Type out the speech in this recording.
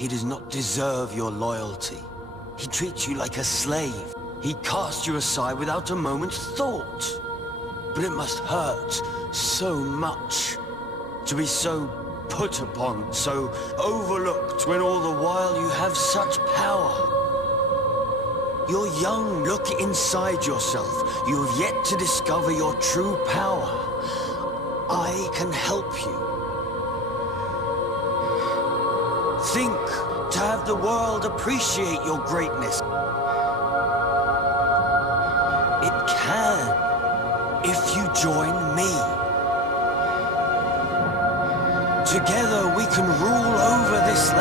He does not deserve your loyalty. He treats you like a slave. He casts you aside without a moment's thought. But it must hurt so much to be so put upon, so overlooked, when all the while you have such power. You're young, look inside yourself. You have yet to discover your true power. I can help you. Think to have the world appreciate your greatness. It can, if you join me. Together we can rule over this land.